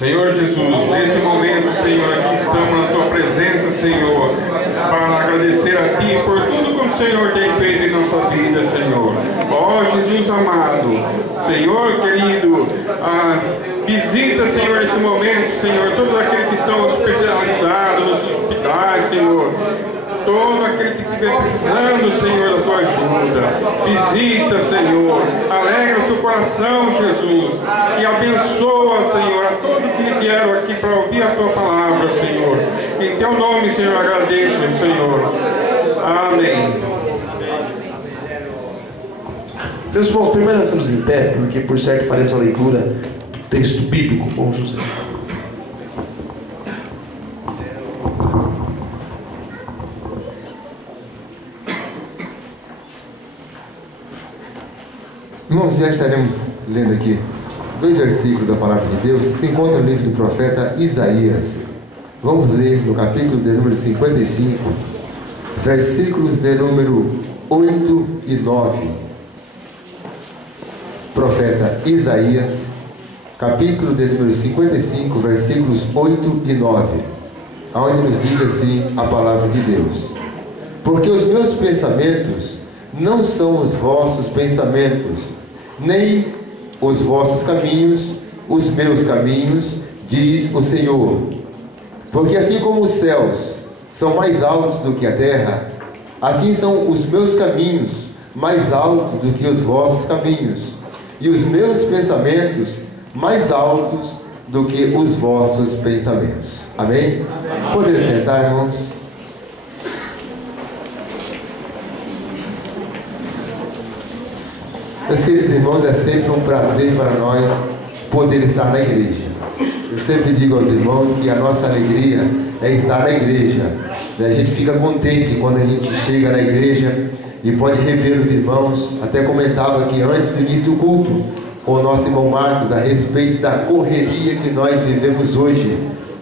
Senhor Jesus, nesse momento, Senhor, aqui estamos na Tua presença, Senhor, para agradecer a Ti por tudo que o Senhor tem feito em nossa vida, Senhor. Ó Jesus amado, Senhor querido, visita, Senhor, nesse momento, Senhor, todos aqueles que estão hospitalizados nos hospitais, Senhor. Todo aquele que estiver precisando, Senhor, da Tua ajuda. Visita, Senhor. Alegra o seu coração, Jesus. E abençoa, Senhor, a todos que vieram aqui para ouvir a Tua palavra, Senhor. Em Teu nome, Senhor, agradeço, Senhor. Amém. Pessoal, permanecemos em pé, porque por certo faremos a leitura do texto bíblico com José. Irmãos, já estaremos lendo aqui 2 versículos da palavra de Deus. Se encontra no livro do profeta Isaías. Vamos ler no capítulo de número 55, versículos de número 8 e 9. Profeta Isaías, capítulo de número 55, versículos 8 e 9, onde nos diz assim a palavra de Deus: porque os meus pensamentos não são os vossos pensamentos, nem os vossos caminhos, os meus caminhos, diz o Senhor. Porque assim como os céus são mais altos do que a terra, assim são os meus caminhos mais altos do que os vossos caminhos, e os meus pensamentos mais altos do que os vossos pensamentos. Amém? Podemos sentar, irmãos? Meus queridos irmãos, é sempre um prazer para nós poder estar na igreja. Eu sempre digo aos irmãos que a nossa alegria é estar na igreja. A gente fica contente quando a gente chega na igreja e pode rever os irmãos. Até comentava aqui antes do início do culto com o nosso irmão Marcos a respeito da correria que nós vivemos hoje,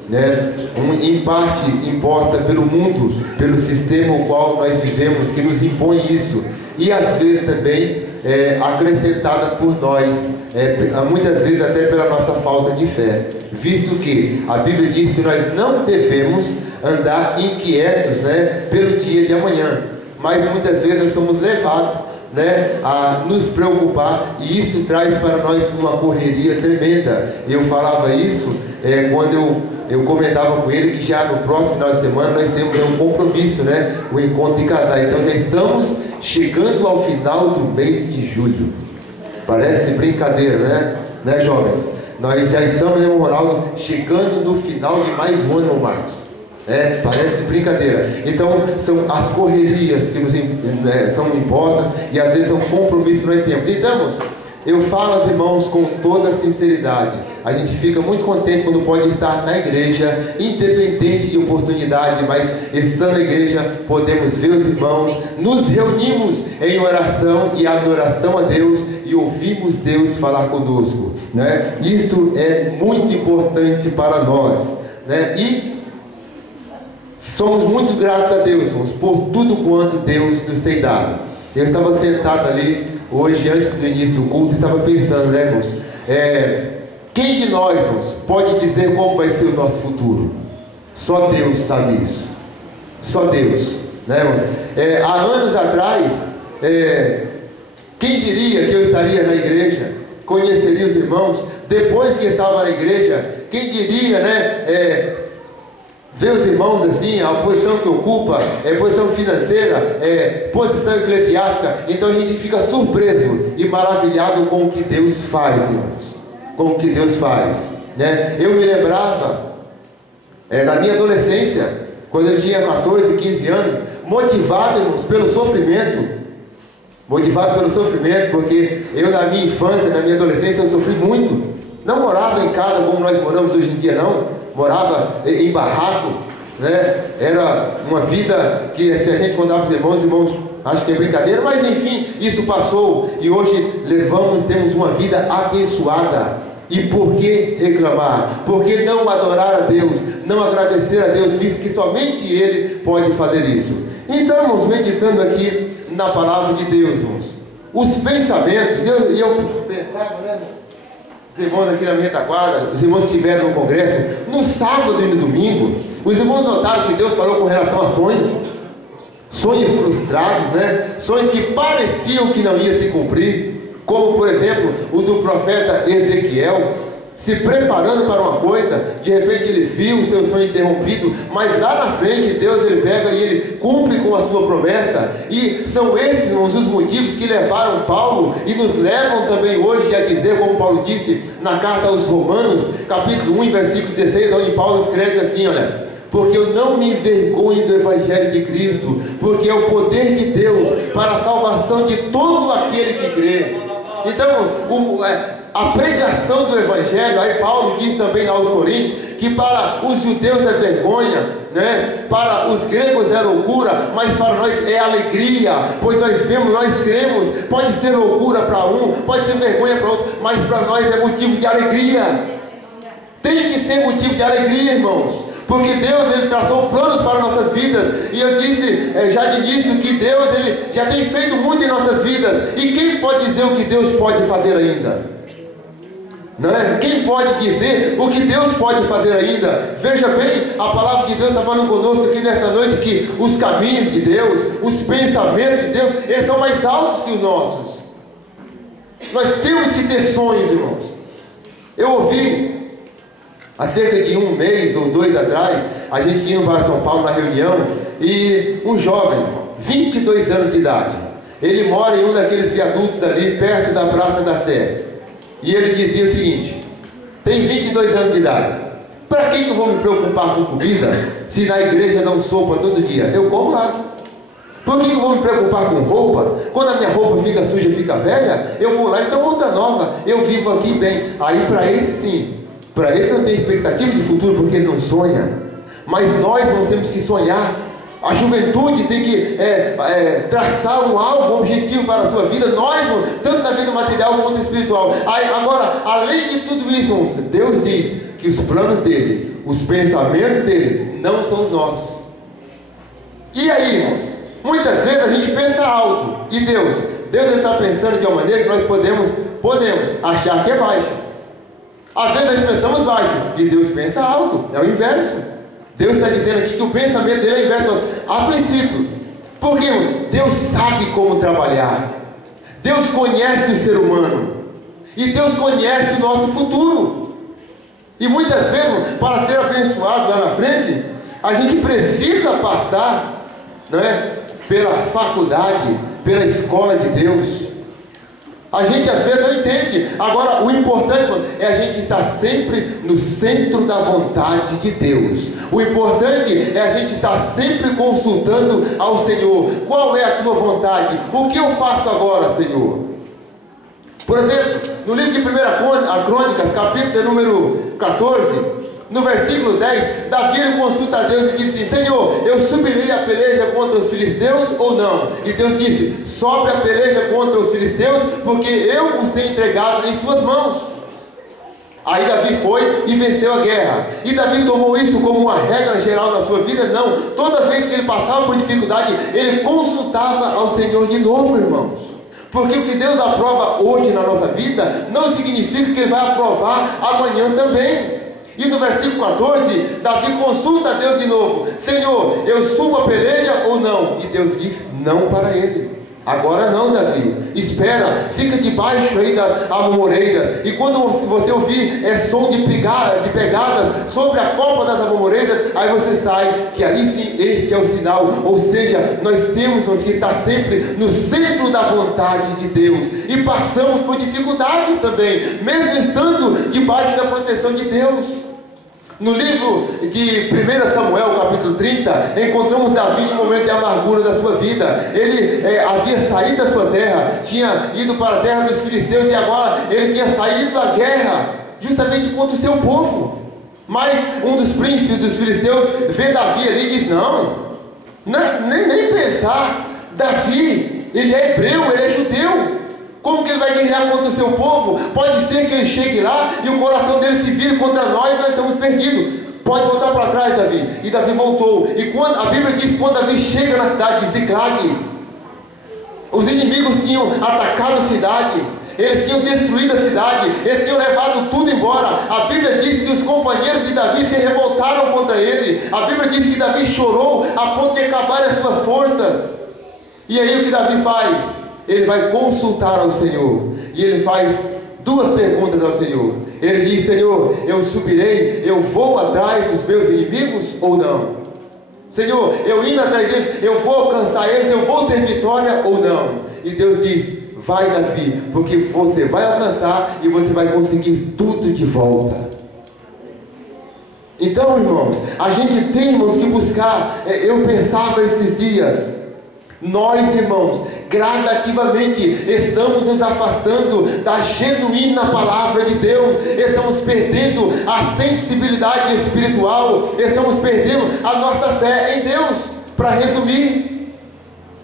né? Em parte imposta pelo mundo, pelo sistema o qual nós vivemos, que nos impõe isso, e às vezes também acrescentada por nós, muitas vezes até pela nossa falta de fé, visto que a Bíblia diz que nós não devemos andar inquietos, né, pelo dia de amanhã, mas muitas vezes nós somos levados, né, a nos preocupar, e isso traz para nós uma correria tremenda. Eu falava isso quando eu comentava com ele que já no próximo final de semana nós temos um compromisso, né, o encontro de casais. Então já estamos chegando ao final do mês de julho. Parece brincadeira, né, jovens? Nós já estamos, né, Ronaldo, chegando no final de mais um ano, Marcos. Parece brincadeira. Então são as correrias que nos são impostas, e às vezes são compromissos que nós temos. Então, eu falo aos irmãos com toda sinceridade, a gente fica muito contente quando pode estar na igreja, independente de oportunidade, mas estando na igreja podemos ver os irmãos, nos reunimos em oração e adoração a Deus e ouvimos Deus falar conosco, né? Isto é muito importante para nós, né? E somos muito gratos a Deus, irmãos, por tudo quanto Deus nos tem dado. Eu estava sentado ali hoje, antes do início do culto, estava pensando, né, irmãos? Quem de nós, irmãos, pode dizer como vai ser o nosso futuro? Só Deus sabe isso. Só Deus, né, irmãos? Há anos atrás, quem diria que eu estaria na igreja, conheceria os irmãos, depois que estava na igreja, quem diria, né, ver os irmãos assim, a posição que ocupa, posição financeira, posição eclesiástica. Então a gente fica surpreso e maravilhado com o que Deus faz, irmãos. Com o que Deus faz, né? Eu me lembrava, na minha adolescência, quando eu tinha 14, 15 anos, motivado, irmãos, pelo sofrimento. Motivado pelo sofrimento, porque eu na minha infância, na minha adolescência, eu sofri muito. Não morava em casa como nós moramos hoje em dia, não. Morava em barraco, né? Era uma vida que, se a gente contar para os irmãos, acho que é brincadeira, mas enfim, isso passou e hoje temos uma vida abençoada. E por que reclamar? Por que não adorar a Deus? Não agradecer a Deus, visto que somente Ele pode fazer isso? Então, irmãos, meditando aqui na palavra de Deus, irmãos, os pensamentos, eu pensava, né? os irmãos aqui na minha retaguarda, os irmãos que vieram no congresso, no sábado e no domingo, os irmãos notaram que Deus falou com relação a sonhos. Sonhos frustrados, né? Sonhos que pareciam que não ia se cumprir, como por exemplo o do profeta Ezequiel, se preparando para uma coisa, de repente ele viu o seu sonho interrompido, mas lá na frente Deus ele pega e ele cumpre com a sua promessa. E são esses, irmãos, os motivos que levaram Paulo e nos levam também hoje a dizer, como Paulo disse na carta aos Romanos, capítulo 1, versículo 16, onde Paulo escreve assim, olha: porque eu não me envergonho do Evangelho de Cristo, porque é o poder de Deus para a salvação de todo aquele que crê. Então, a pregação do Evangelho, aí Paulo diz também aos Coríntios, que para os judeus é vergonha, né? Para os gregos é loucura, mas para nós é alegria, pois nós cremos, pode ser loucura para um, pode ser vergonha para outro, mas para nós é motivo de alegria. Tem que ser motivo de alegria, irmãos. Porque Deus, ele traçou planos para nossas vidas. E eu disse já de início que Deus, ele já tem feito muito em nossas vidas. E quem pode dizer o que Deus pode fazer ainda? Não é? Quem pode dizer o que Deus pode fazer ainda? Veja bem, a palavra de Deus está falando conosco aqui nesta noite que os caminhos de Deus, os pensamentos de Deus, eles são mais altos que os nossos. Nós temos que ter sonhos, irmãos. Eu ouvi há cerca de 1 mês ou 2 atrás, a gente ia para São Paulo na reunião, e um jovem, 22 anos de idade, ele mora em um daqueles viadutos ali, perto da Praça da Sé, e ele dizia o seguinte: tem 22 anos de idade, para que eu vou me preocupar com comida, se na igreja dão sopa todo dia? Eu como lá. Por que eu vou me preocupar com roupa? Quando a minha roupa fica suja, fica velha, eu vou lá e dou outra nova, eu vivo aqui bem. Aí para esse sim, para esse não tem expectativa de futuro, porque ele não sonha. Mas nós temos que sonhar. A juventude tem que traçar um alvo, um objetivo para a sua vida. Nós, tanto na vida material quanto espiritual. Agora, além de tudo isso, Deus diz que os planos dele, os pensamentos dele, não são os nossos. E aí, irmãos? Muitas vezes a gente pensa alto. E Deus está pensando de uma maneira que nós podemos achar que é baixo. Às vezes nós pensamos baixo e Deus pensa alto, é o inverso. Deus está dizendo aqui que o pensamento dele é o inverso, a princípio. Porque Deus sabe como trabalhar. Deus conhece o ser humano. E Deus conhece o nosso futuro. E muitas vezes, para ser abençoado lá na frente, a gente precisa passar, não é, pela faculdade, pela escola de Deus. A gente às vezes não entende. Agora, o importante é a gente estar sempre no centro da vontade de Deus. O importante é a gente estar sempre consultando ao Senhor. Qual é a tua vontade? O que eu faço agora, Senhor? Por exemplo, no livro de 1 Crônicas, capítulo número 14, no versículo 10, Davi consulta a Deus e diz assim: Senhor, eu subirei a peleja contra os filisteus ou não? E Deus disse: sobe a peleja contra os filisteus, porque eu os tenho entregado em suas mãos. Aí Davi foi e venceu a guerra. E Davi tomou isso como uma regra geral na sua vida? Não. Toda vez que ele passava por dificuldade, ele consultava ao Senhor de novo, irmãos. Porque o que Deus aprova hoje na nossa vida não significa que Ele vai aprovar amanhã também. E no versículo 14, Davi consulta a Deus de novo: Senhor, eu subo a peleja ou não? E Deus diz não para ele: agora não, Davi, espera, fica debaixo aí das amoreiras, e quando você ouvir som de pegadas sobre a copa das amoreiras, aí você sai, que aí sim, esse que é o sinal. Ou seja, nós temos que estar sempre no centro da vontade de Deus, e passamos por dificuldades também, mesmo estando debaixo da proteção de Deus. No livro de 1 Samuel, capítulo 30, encontramos Davi em um momento de amargura da sua vida. Ele havia saído da sua terra, tinha ido para a terra dos filisteus, e agora ele tinha saído à guerra, justamente contra o seu povo. Mas um dos príncipes dos filisteus vê Davi ali e diz: nem pensar, Davi, ele é hebreu, ele é judeu. Como que ele vai guerrear contra o seu povo? Pode ser que ele chegue lá e o coração dele se vire contra nós estamos perdidos. Pode voltar para trás, Davi. E Davi voltou. E quando a Bíblia diz que quando Davi chega na cidade de Ziclag, os inimigos tinham atacado a cidade. Eles tinham destruído a cidade, eles tinham levado tudo embora. A Bíblia diz que os companheiros de Davi se revoltaram contra ele. A Bíblia diz que Davi chorou a ponto de acabar as suas forças. E aí o que Davi faz? Ele vai consultar ao Senhor. E ele faz duas perguntas ao Senhor. Ele diz: Senhor, eu subirei, eu vou atrás dos meus inimigos ou não? Senhor, eu indo atrás deles, eu vou alcançar eles, eu vou ter vitória ou não? E Deus diz: vai, Davi, porque você vai alcançar e você vai conseguir tudo de volta. Então, irmãos, a gente tem, irmãos, que buscar. Eu pensava esses dias, nós, irmãos, gradativamente estamos nos afastando da genuína palavra de Deus, estamos perdendo a sensibilidade espiritual, estamos perdendo a nossa fé em Deus. Para resumir,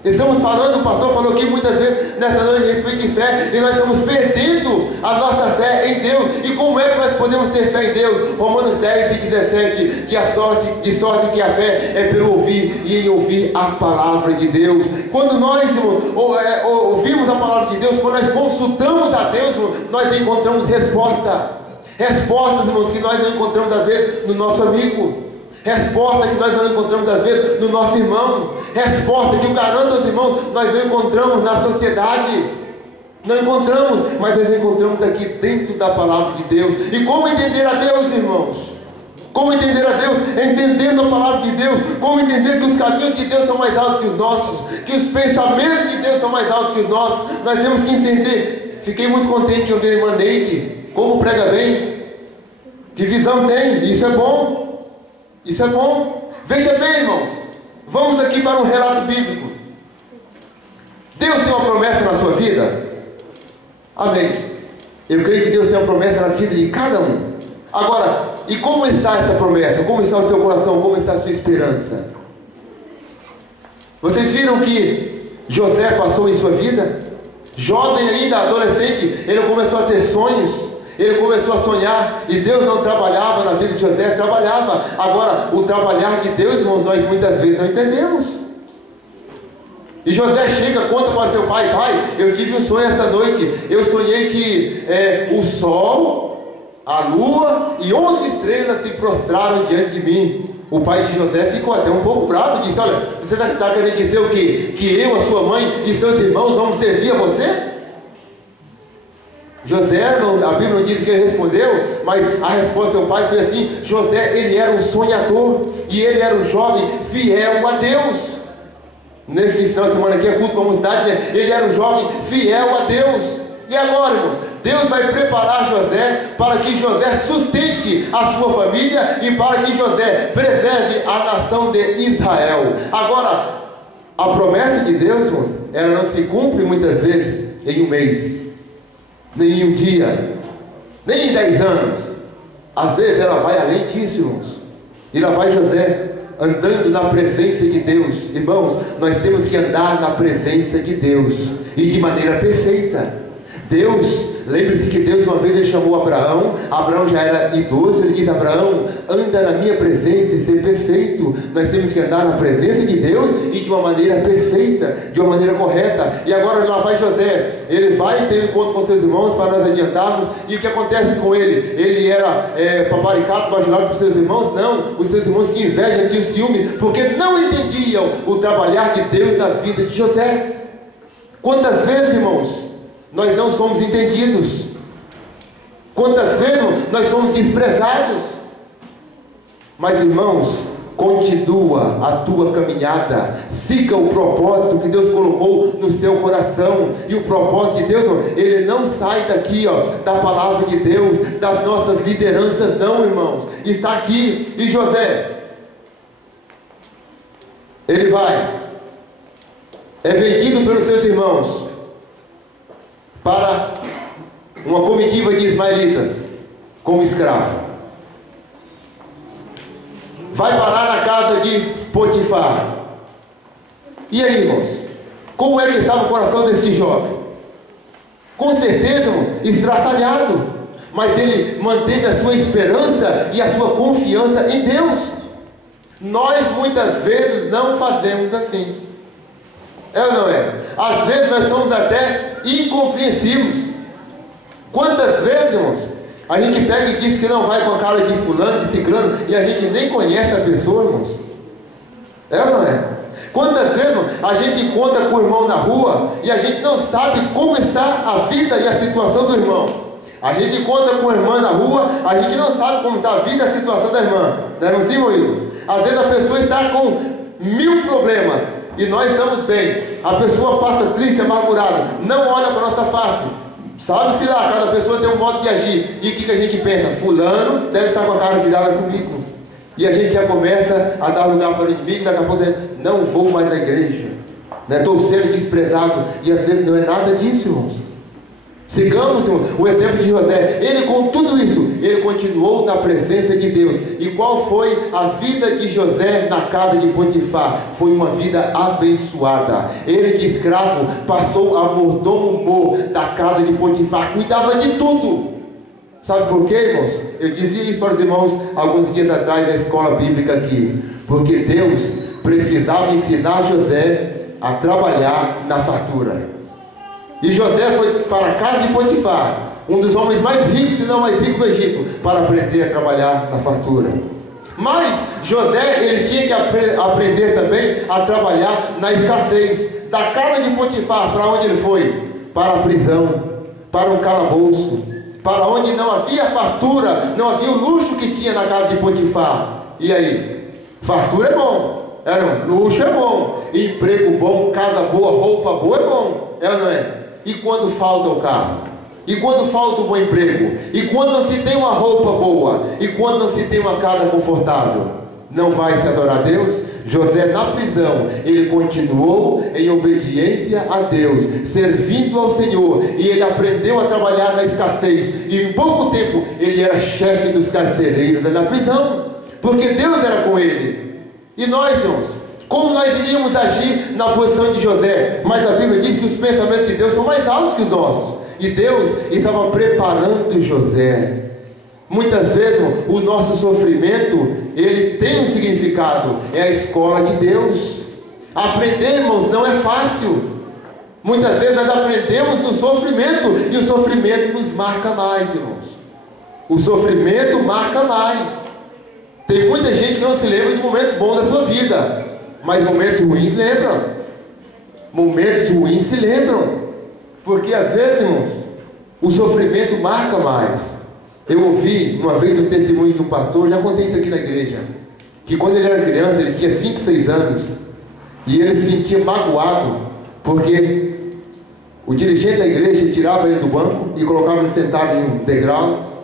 estamos falando, o pastor falou aqui muitas vezes nessa noite a respeito de fé, e nós estamos perdendo a nossa fé em Deus. E como é que nós podemos ter fé em Deus? Romanos 10 e 17, que de sorte que a fé é pelo ouvir, e em ouvir a palavra de Deus. Quando nós ouvimos a palavra de Deus, quando nós consultamos a Deus, nós encontramos respostas, irmãos, que nós não encontramos às vezes no nosso amigo. Resposta que nós não encontramos às vezes no nosso irmão. Resposta que eu garanto aos irmãos, nós não encontramos na sociedade. Não encontramos, mas nós encontramos aqui dentro da palavra de Deus. E como entender a Deus, irmãos? Como entender a Deus? Entendendo a palavra de Deus. Como entender que os caminhos de Deus são mais altos que os nossos, que os pensamentos de Deus são mais altos que os nossos. Nós temos que entender. Fiquei muito contente que eu vi a irmã Neide, como prega bem, que visão tem. Isso é bom. Isso é bom. Veja bem, irmãos, vamos aqui para um relato bíblico. Deus tem uma promessa na sua vida? Amém. Eu creio que Deus tem uma promessa na vida de cada um. Agora, e como está essa promessa? Como está o seu coração? Como está a sua esperança? Vocês viram que José passou em sua vida? Jovem ainda, adolescente, ele começou a ter sonhos. Ele começou a sonhar, e Deus não trabalhava na vida de José, trabalhava. Agora, o trabalhar de Deus, irmãos, nós muitas vezes não entendemos. E José chega, conta para seu pai: pai, eu tive um sonho esta noite. Eu sonhei que o sol, a lua e 11 estrelas se prostraram diante de mim. O pai de José ficou até um pouco bravo e disse: olha, você está querendo dizer o quê? Que eu, a sua mãe e seus irmãos vamos servir a você? José, a Bíblia não diz que ele respondeu, mas a resposta do seu pai foi assim: José, ele era um sonhador, e ele era um jovem fiel a Deus. Nesse final de semana aqui é culto com a mocidade, né? Ele era um jovem fiel a Deus. E agora, irmãos, Deus vai preparar José para que José sustente a sua família e para que José preserve a nação de Israel. Agora, a promessa de Deus, irmãos, ela não se cumpre muitas vezes em um mês, nem em um dia, nem em 10 anos. Às vezes ela vai além disso, irmãos. E lá vai José andando na presença de Deus. Irmãos, nós temos que andar na presença de Deus, e de maneira perfeita. Deus, lembre-se que Deus uma vez ele chamou Abraão. Abraão já era idoso. Ele diz: Abraão, anda na minha presença e ser perfeito. Nós temos que andar na presença de Deus e de uma maneira perfeita, de uma maneira correta. E agora lá vai José. Ele vai ter um encontro com seus irmãos para nós adiantarmos. E o que acontece com ele? Ele era paparicado, bajulado por seus irmãos? Não, os seus irmãos tinham inveja, tinham ciúme, porque não entendiam o trabalhar de Deus na vida de José. Quantas vezes, irmãos, nós não somos entendidos? Quantas vezes nós somos desprezados? Mas, irmãos, continua a tua caminhada, siga o propósito que Deus colocou no seu coração. E o propósito de Deus, ele não sai daqui, da palavra de Deus, das nossas lideranças, não, irmãos. Está aqui. E José, ele é vendido pelos seus irmãos para uma comitiva de ismaelitas como escravo. Vai parar na casa de Potifar. E aí, irmãos, como é que estava o coração desse jovem? Com certeza, irmão, estraçalhado, mas ele manteve a sua esperança e a sua confiança em Deus. Nós muitas vezes não fazemos assim. É ou não é? Às vezes nós somos até incompreensivos. Quantas vezes, irmãos, a gente pega e diz que não vai com a cara de fulano, de ciclano, e a gente nem conhece a pessoa, irmãos? É ou não é? Quantas vezes, irmão, a gente encontra com o irmão na rua e a gente não sabe como está a vida e a situação do irmão. A gente encontra com a irmã na rua, a gente não sabe como está a vida e a situação da irmã. Não é, irmãozinho, Moído? Às vezes a pessoa está com 1000 problemas e nós estamos bem. A pessoa passa triste, amargurada, não olha para a nossa face. Sabe-se lá, cada pessoa tem um modo de agir. E o que a gente pensa? Fulano deve estar com a cara virada comigo. E a gente já começa a dar lugar para o inimigo, daqui a pouco não vou mais à igreja. Estou sendo desprezado. E às vezes não é nada disso, irmãos. Sigamos, irmão, o exemplo de José. Ele, com tudo isso, ele continuou na presença de Deus. E qual foi a vida de José na casa de Potifar? Foi uma vida abençoada. Ele, de escravo, passou a mordomo da casa de Potifar, cuidava de tudo. Sabe por quê, irmãos? Eu dizia isso para os irmãos alguns dias atrás na escola bíblica aqui. Porque Deus precisava ensinar José a trabalhar na fartura. E José foi para a casa de Potifar, um dos homens mais ricos, se não mais rico do Egito, para aprender a trabalhar na fartura. Mas José, ele tinha que aprender também a trabalhar na escassez. Da casa de Potifar, para onde ele foi? Para a prisão, para um calabouço, para onde não havia fartura, não havia o luxo que tinha na casa de Potifar. E aí? Fartura é bom, luxo é bom, emprego bom, casa boa, roupa boa é bom, é ou não é? E quando falta o carro? E quando falta um bom emprego? E quando não se tem uma roupa boa? E quando não se tem uma casa confortável? Não vai se adorar a Deus? José, na prisão, ele continuou em obediência a Deus, servindo ao Senhor, e ele aprendeu a trabalhar na escassez, e em pouco tempo ele era chefe dos carcereiros da prisão, porque Deus era com ele. E nós, irmãos, como nós iríamos agir na posição de José? Mas a Bíblia diz que os pensamentos de Deus são mais altos que os nossos, e Deus estava preparando José. Muitas vezes o nosso sofrimento, ele tem um significado, é a escola de Deus. Aprender, irmãos, não é fácil. Muitas vezes nós aprendemos no sofrimento, e o sofrimento nos marca mais, irmãos. O sofrimento marca mais. Tem muita gente que não se lembra de momentos bons da sua vida, mas momentos ruins lembram. Momentos ruins se lembram, porque às vezes, irmãos, o sofrimento marca mais. Eu ouvi uma vez um testemunho de um pastor, já contei isso aqui na igreja, que quando ele era criança, ele tinha 5, 6 anos, e ele se sentia magoado, porque o dirigente da igreja tirava ele do banco e colocava ele sentado em um degrau,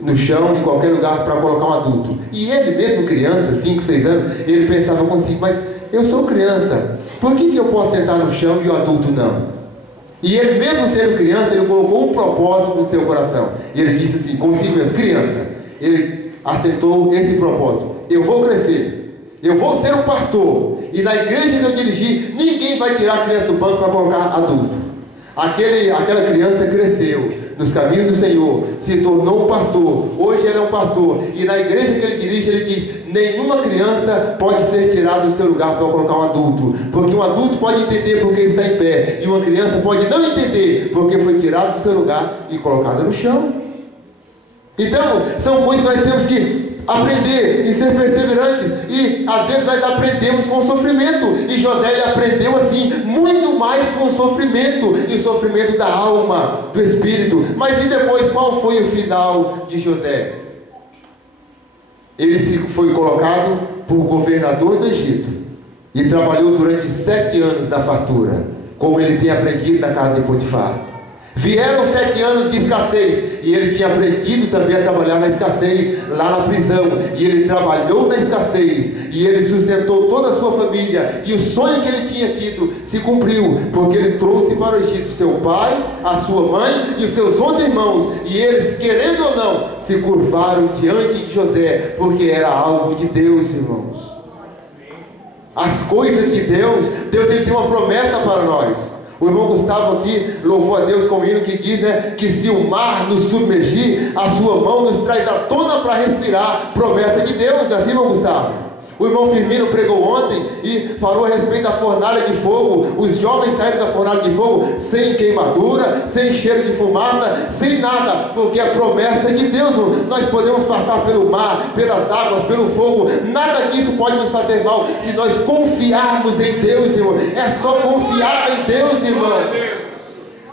no chão, em qualquer lugar, para colocar um adulto. E ele mesmo criança, 5, 6 anos, ele pensava consigo, mas eu sou criança, por que eu posso sentar no chão e o adulto não? E ele mesmo sendo criança, ele colocou um propósito no seu coração. E ele disse assim, consigo mesmo, criança, ele aceitou esse propósito: eu vou crescer, eu vou ser um pastor, e na igreja que eu dirigir, ninguém vai tirar a criança do banco para colocar adulto. Aquela criança cresceu nos caminhos do Senhor, se tornou um pastor, hoje ele é um pastor, e na igreja que ele dirige, ele diz: nenhuma criança pode ser tirada do seu lugar para colocar um adulto, porque um adulto pode entender porque está em pé, e uma criança pode não entender porque foi tirado do seu lugar e colocado no chão. Então, são coisas que nós temos que aprender e ser perseverantes, e às vezes nós aprendemos com o sofrimento, e José ele aprendeu assim, muito mais com o sofrimento, e o sofrimento da alma, do espírito. Mas e depois, qual foi o final de José? Ele foi colocado por governador do Egito, e trabalhou durante 7 anos na fartura, como ele tinha aprendido na casa de Potifar. Vieram 7 anos de escassez, e ele tinha aprendido também a trabalhar na escassez, lá na prisão, e ele trabalhou na escassez, e ele sustentou toda a sua família, e o sonho que ele tinha tido se cumpriu, porque ele trouxe para o Egito seu pai, a sua mãe e os seus 11 irmãos, e eles, querendo ou não, se curvaram diante de José, porque era algo de Deus, irmãos. As coisas de Deus, Deus ele tem uma promessa para nós. O irmão Gustavo aqui louvou a Deus com o hino que diz, né, que se o mar nos submergir, a sua mão nos traz à tona para respirar. Promessa de Deus, não é assim, irmão Gustavo? O irmão Firmino pregou ontem e falou a respeito da fornalha de fogo. Os jovens saíram da fornalha de fogo sem queimadura, sem cheiro de fumaça, sem nada, porque a promessa é de Deus. Nós podemos passar pelo mar, pelas águas, pelo fogo, nada disso pode nos fazer mal, se nós confiarmos em Deus, irmão. É só confiar em Deus, irmão.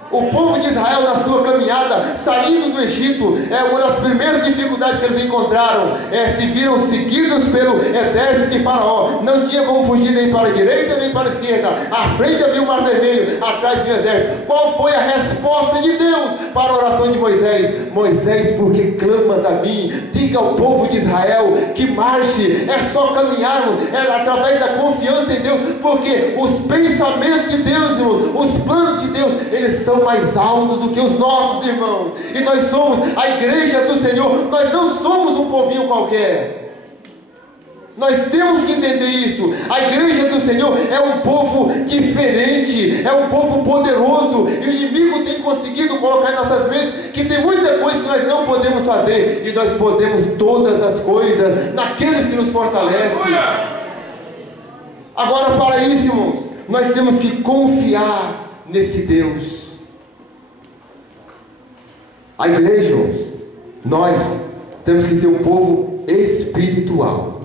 O povo de Israel, na sua caminhada, saindo do Egito, uma das primeiras dificuldades que eles encontraram, se viram seguidos pelo exército de Faraó. Não tinha como fugir nem para a direita nem para a esquerda. À frente havia o Mar Vermelho, atrás do exército. Qual foi a resposta de Deus para a oração de Moisés? Moisés, porque clamas a mim, diga ao povo de Israel que marche. É só caminharmos, através da confiança em Deus, porque os pensamentos de Deus, irmãos, os planos de Deus, eles são mais altos do que os nossos, irmãos. E nós somos a igreja do Senhor. Nós não somos um povinho qualquer. Nós temos que entender isso. A igreja do Senhor é um povo diferente, é um povo poderoso, e o inimigo tem conseguido colocar em nossas mentes que tem muita coisa que nós não podemos fazer, e nós podemos todas as coisas naqueles que nos fortalecem. Agora, para isso, irmãos, nós temos que confiar nesse Deus. A igreja, nós temos que ser um povo espiritual.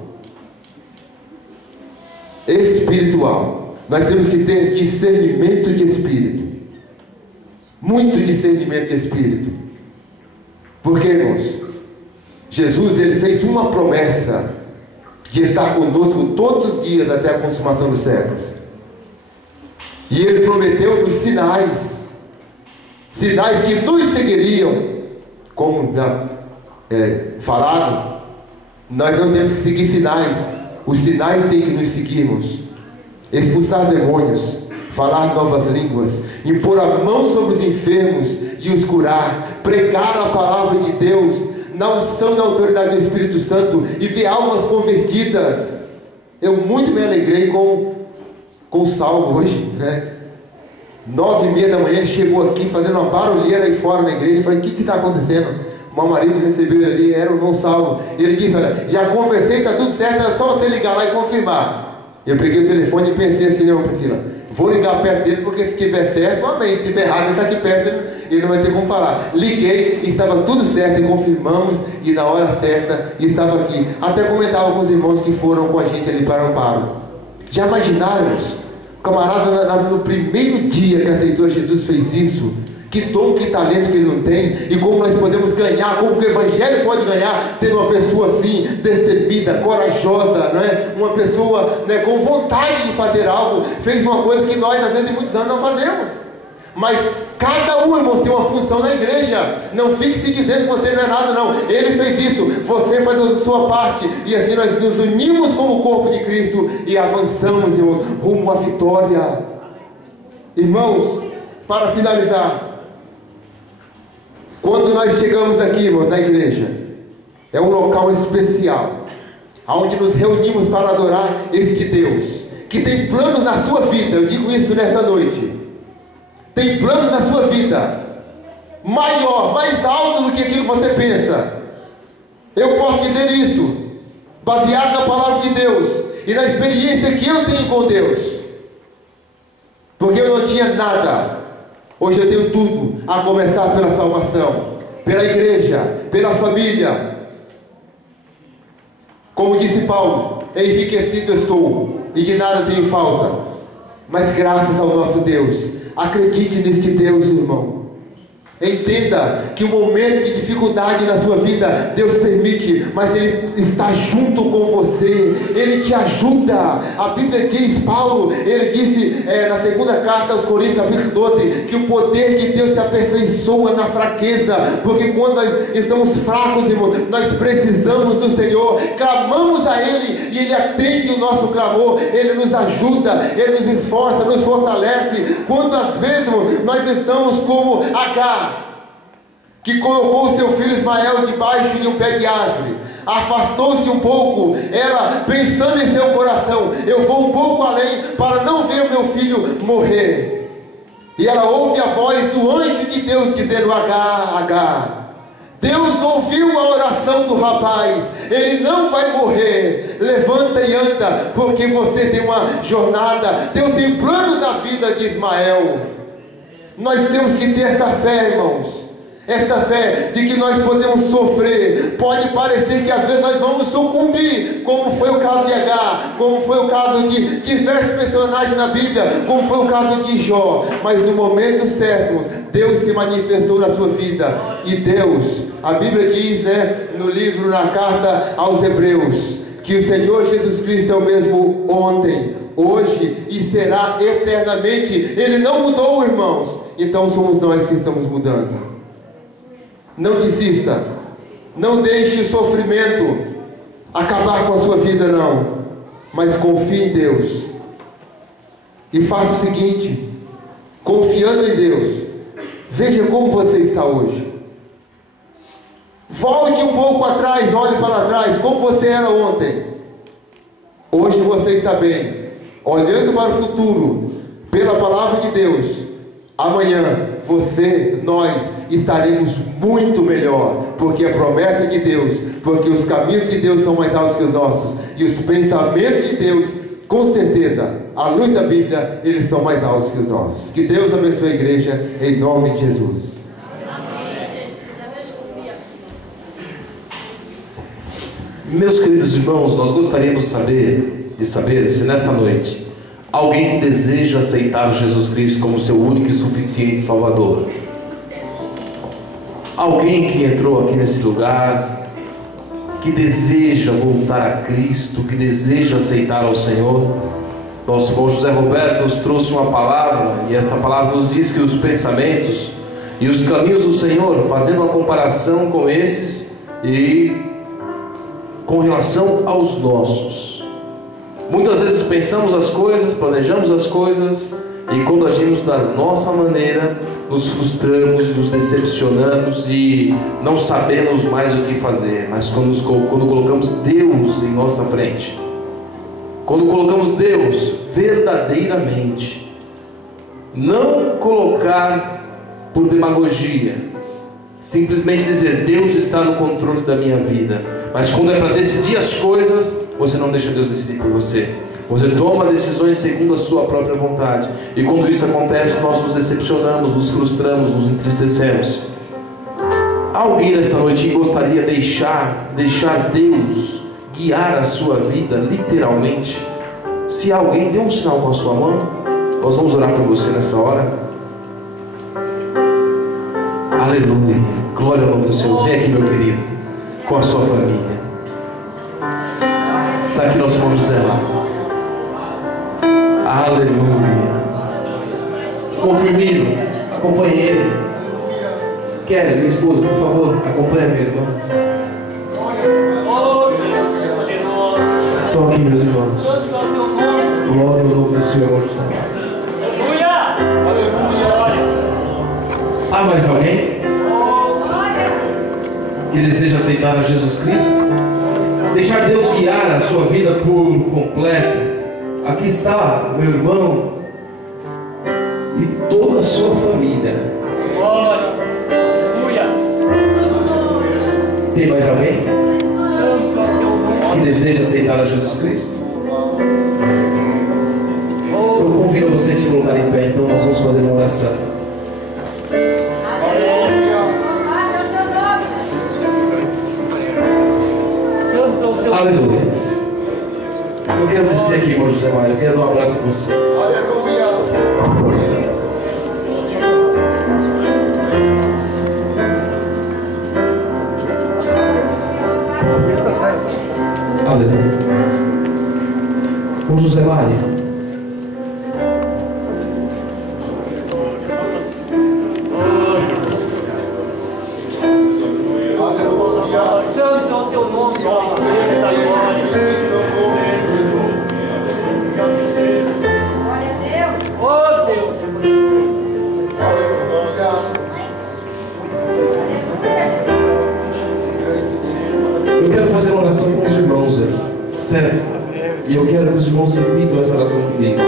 Espiritual. Nós temos que ter discernimento de espírito. Muito discernimento de espírito. Porque, irmãos, Jesus, ele fez uma promessa de estar conosco todos os dias até a consumação dos séculos. E ele prometeu os sinais. Sinais que nos seguiriam. Como já falado, nós não temos que seguir sinais. Os sinais têm que nos seguirmos. Expulsar demônios, falar novas línguas, impor a mão sobre os enfermos e os curar, pregar a palavra de Deus, na unção e na autoridade do Espírito Santo, e ver almas convertidas. Eu muito me alegrei com o salmo hoje, né? 9h30 da manhã, ele chegou aqui fazendo uma barulheira aí fora na igreja. Eu falei, o que está acontecendo? O meu marido recebeu ele ali, era o irmão Salvo. Ele disse, olha, já conversei, está tudo certo, era só você ligar lá e confirmar. Eu peguei o telefone e pensei assim, não, Priscila, vou ligar perto dele, porque se estiver certo, amém. Se estiver errado, ele está aqui perto, ele não vai ter como falar. Liguei, e estava tudo certo, e confirmamos, e na hora certa, e estava aqui. Até comentava com os irmãos que foram com a gente ali para Amparo. Já imaginaram? O camarada, no primeiro dia que aceitou Jesus, fez isso. Que dom, que talento que ele não tem. E como nós podemos ganhar, como que o Evangelho pode ganhar, tendo uma pessoa assim, destemida, corajosa, né? Uma pessoa, né, com vontade de fazer algo. Fez uma coisa que nós, às vezes, em muitos anos não fazemos. Mas cada um, irmão, tem uma função na igreja. Não fique se dizendo que você não é nada, não. Ele fez isso, você faz a sua parte. E assim nós nos unimos como corpo de Cristo e avançamos, irmãos, rumo à vitória. Irmãos, para finalizar, quando nós chegamos aqui, irmãos, na igreja, é um local especial, onde nos reunimos para adorar este Deus, que tem planos na sua vida. Eu digo isso nessa noite. Tem planos na sua vida, maior, mais alto do que aquilo que você pensa. Eu posso dizer isso, baseado na palavra de Deus, e na experiência que eu tenho com Deus. Porque eu não tinha nada, hoje eu tenho tudo, a começar pela salvação, pela igreja, pela família. Como disse Paulo, enriquecido estou, e de nada tenho falta, mas graças ao nosso Deus. Acredite neste Deus, irmão. Entenda que o momento de dificuldade na sua vida, Deus permite, mas Ele está junto com você, Ele te ajuda. A Bíblia diz, Paulo, ele disse na segunda carta aos Coríntios, capítulo 12, que o poder de Deus se aperfeiçoa na fraqueza, porque quando nós estamos fracos, irmão, nós precisamos do Senhor, clamamos a Ele, e Ele atende o nosso clamor, Ele nos ajuda, Ele nos esforça, nos fortalece. Quantas vezes, irmão, nós estamos como Agar, que colocou o seu filho Ismael debaixo de um pé de árvore, afastou-se um pouco, ela pensando em seu coração, eu vou um pouco além para não ver o meu filho morrer, e ela ouve a voz do anjo de Deus dizendo, Agar, Agar, Deus ouviu a oração do rapaz. Ele não vai morrer. Levanta e anda, porque você tem uma jornada. Deus tem planos na vida de Ismael. Nós temos que ter essa fé, irmãos. Esta fé de que nós podemos sofrer. Pode parecer que às vezes nós vamos sucumbir, como foi o caso de Agar, como foi o caso de diversos personagens na Bíblia, como foi o caso de Jó. Mas no momento certo, Deus se manifestou na sua vida. E Deus, a Bíblia diz, no livro, na carta aos Hebreus, que o Senhor Jesus Cristo é o mesmo ontem, hoje e será eternamente. Ele não mudou, irmãos. Então somos nós que estamos mudando. Não desista. Não deixe o sofrimento acabar com a sua vida, não. Mas confie em Deus. E faça o seguinte: confiando em Deus, veja como você está hoje. Volte um pouco atrás, olhe para trás, como você era ontem. Hoje você está bem. Olhando para o futuro, pela palavra de Deus, amanhã você, nós estaremos muito melhor, porque a promessa de Deus, porque os caminhos de Deus são mais altos que os nossos, e os pensamentos de Deus, com certeza, à luz da Bíblia, eles são mais altos que os nossos. Que Deus abençoe a igreja, em nome de Jesus. Meus queridos irmãos, nós gostaríamos de saber se nesta noite alguém que deseja aceitar Jesus Cristo como seu único e suficiente Salvador. Alguém que entrou aqui nesse lugar, que deseja voltar a Cristo, que deseja aceitar ao Senhor. Nosso irmão José Roberto nos trouxe uma palavra, e essa palavra nos diz que os pensamentos e os caminhos do Senhor, fazendo uma comparação com esses e com relação aos nossos. Muitas vezes pensamos as coisas, planejamos as coisas, e quando agimos da nossa maneira, nos frustramos, nos decepcionamos e não sabemos mais o que fazer. Mas quando colocamos Deus em nossa frente, quando colocamos Deus verdadeiramente, não colocar por demagogia, simplesmente dizer: Deus está no controle da minha vida. Mas quando é para decidir as coisas, você não deixa Deus decidir por você. Você toma decisões segundo a sua própria vontade. E quando isso acontece, nós nos decepcionamos, nos frustramos, nos entristecemos. Alguém nesta noite gostaria de deixar Deus guiar a sua vida, literalmente? Se alguém, dê um sinal com a sua mão. Nós vamos orar por você nessa hora. Aleluia, glória ao nome do Senhor. Vem aqui, meu querido, com a sua família. Está aqui nosso irmão José lá. Aleluia. Confirmino, acompanhe ele. Kelly, minha esposa, por favor, acompanhe meu irmão. Estão aqui, meus irmãos. Glória ao nome do Senhor. Há mais alguém que deseja aceitar a Jesus Cristo? Deixar Deus guiar a sua vida por completo? Aqui está meu irmão e toda a sua família. Tem mais alguém que deseja aceitar a Jesus Cristo? Eu convido vocês a se colocarem em pé, então nós vamos fazer uma oração. Aleluia. Eu quero descer aqui, irmão José Maia. Eu quero dar um abraço a vocês. Aleluia. Aleluia. Irmão José Maia. Santo é o teu nome, Senhor. Eu quero fazer uma oração com os irmãos aí, certo? E eu quero que os irmãos repitam essa oração comigo,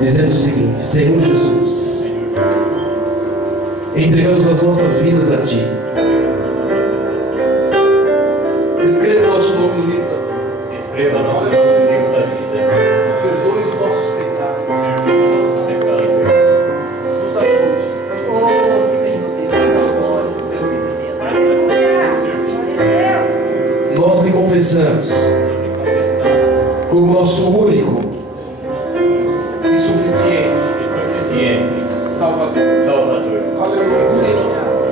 dizendo o seguinte: Senhor Jesus, entregamos as nossas vidas a Ti. Escreva o nosso nome no livro da vida. Escreva nosso nome no livro da vida. Perdoe os nossos pecados. Nos ajude. Oh, Senhor Deus. Nós lhe confessamos como nosso único e suficiente Salvador. Segura em nossas mãos.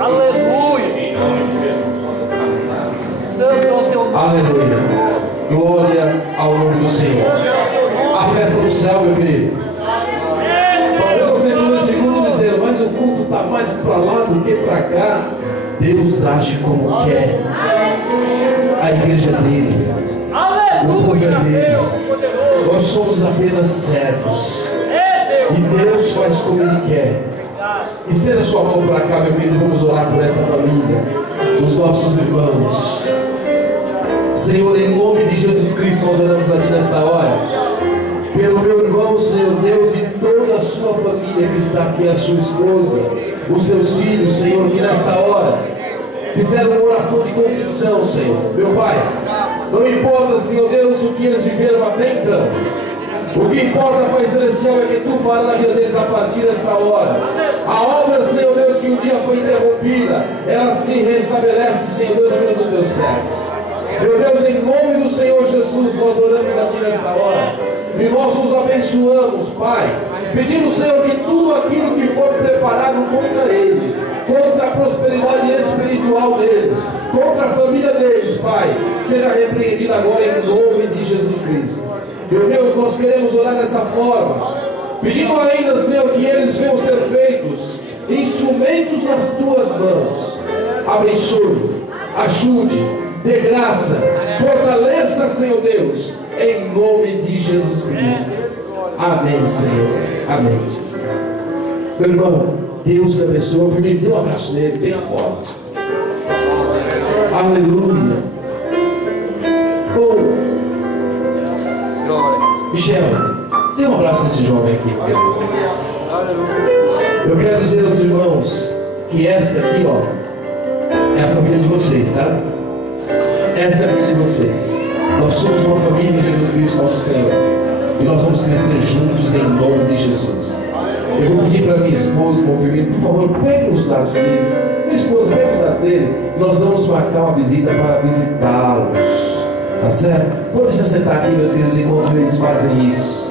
Aleluia. Em nome de Jesus. Santo é o teu nome. Aleluia. Glória ao nome do Senhor. A festa do céu, meu querido. Talvez você esteja nesse culto dizendo, mas o culto está mais para lá do que para cá. Deus age como quer. A igreja dele. O povo é dele. Nós somos apenas servos. E Deus faz como Ele quer. Estenda sua mão para cá, meu querido. Vamos orar por esta família, os nossos irmãos. Senhor, em nome de Jesus Cristo, nós oramos a Ti nesta hora. Pelo meu irmão, Senhor Deus, e toda a sua família que está aqui, a sua esposa, os seus filhos, Senhor, que nesta hora fizeram uma oração de confissão, Senhor. Meu Pai, não importa, Senhor Deus, o que eles viveram até então. O que importa, Pai Celestial, é que Tu farás na vida deles a partir desta hora. A obra, Senhor Deus, que um dia foi interrompida, ela se restabelece, Senhor Deus, na vida dos Teus servos. Meu Deus, em nome do Senhor Jesus, nós oramos a Ti nesta hora. E nós nos abençoamos, Pai, pedindo, Senhor, que tudo aquilo que for preparado contra eles, contra a prosperidade espiritual deles, contra a família deles, Pai, seja repreendido agora em nome de Jesus Cristo. Meu Deus, nós queremos orar dessa forma, pedindo ainda, Senhor, que eles venham ser feitos instrumentos nas Tuas mãos. Abençoe, ajude, dê graça, fortaleça, Senhor Deus, em nome de Jesus Cristo. Amém, Senhor. Amém, Jesus. Meu irmão, Deus te abençoe. Filho, dê um abraço nele bem forte. Aleluia. Oh, Michel, dê um abraço nesse jovem aqui. Eu quero dizer aos irmãos que esta aqui, ó, é a família de vocês, tá? Esta é a família de vocês. Nós somos uma família de Jesus Cristo, nosso Senhor. E nós vamos crescer juntos em nome de Jesus. Eu vou pedir para minha esposa, meu filho, por favor, pegue os dados deles. Minha esposa, pegue os dados dele. E nós vamos marcar uma visita para visitá-los. Tá certo? Pode se sentar aqui, meus queridos, enquanto eles fazem isso.